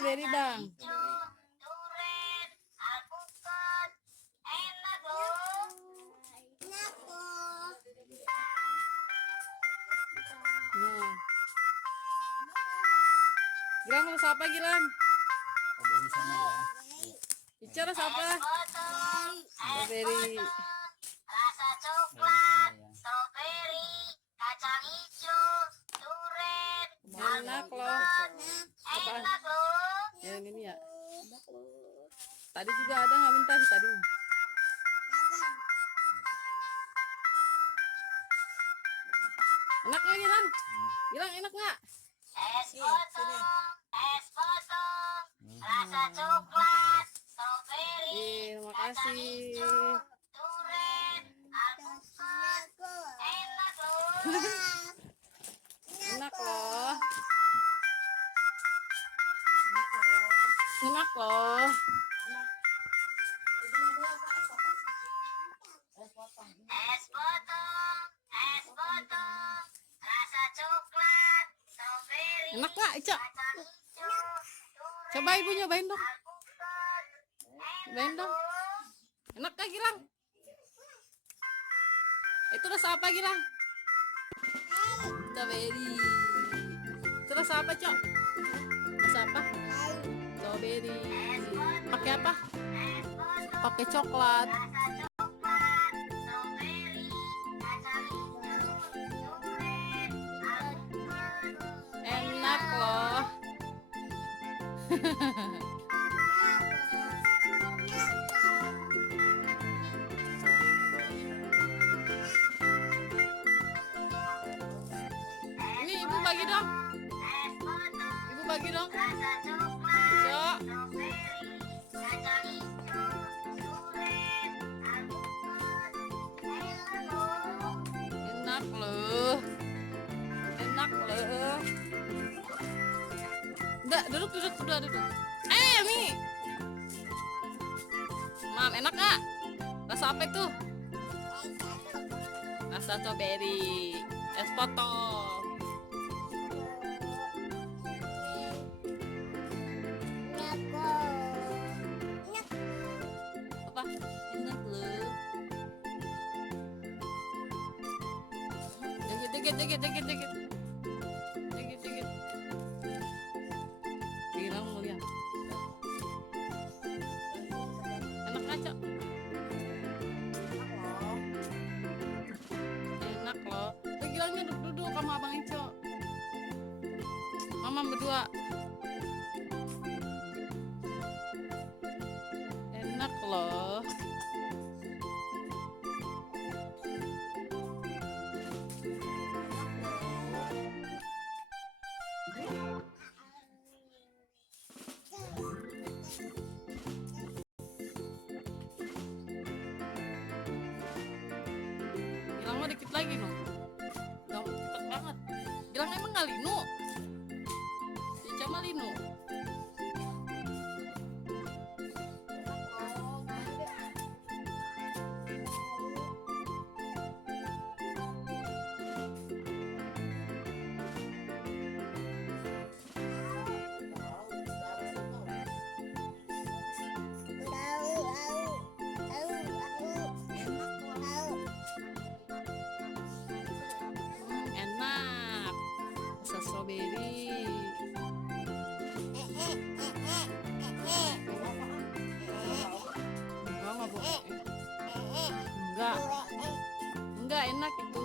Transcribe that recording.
strawberry bang. Nah. Gilang mau siapa Gilang? Bicara siapa? Strawberry. Rasa coklat, strawberry, kacang hijau, durian, Enak loh. Apa? enak loh. Yang ini ya. Tadi juga ada nggak minta sih tadi. Enak nggak Gilang? Gilang enak nggak? Es potong, rasa coklat, strawberry, Terima kacang kasih. hijau, durian, alpukat, enak loh. Enak loh. Enak loh. Es potong, rasa coklat, strawberry, Enak nggak Ica? kacang hijau, Coba ibu nyobain dong. alpukat, Cobain dong. Enak nggak Gilang? Itu rasa apa Gilang? Strawberry. Itu rasa apa Cok? Rasa apa? Strawberry. Pakai apa? Pakai coklat. rasa coklat, strawberry, kacang hijau, durian, alpukat. Enak loh. Ini ibu bagi dong. Es potong, Ibu bagi dong. rasa coklat, Cok. strawberry, kacang hijau, durian, alpukat. Enak loh. Enak loh. Enak loh. Enggak, duduk. Mi. Mam, enak nggak? Rasa apa itu? Rasa strawberry. Es potong. Apa? Enak loh. Dikit. Gilang mau lihat. Enak nggak Cok? Enak loh. Gilangnya duduk sama abang Ico. Mama berdua. Enak loh. Gilang mah dikit lagi no. Gak cepet banget. Gilang emang nggak linu. Ica mah linu. Enak. Rasa strawberry. Enggak, Bu. Enggak enak itu.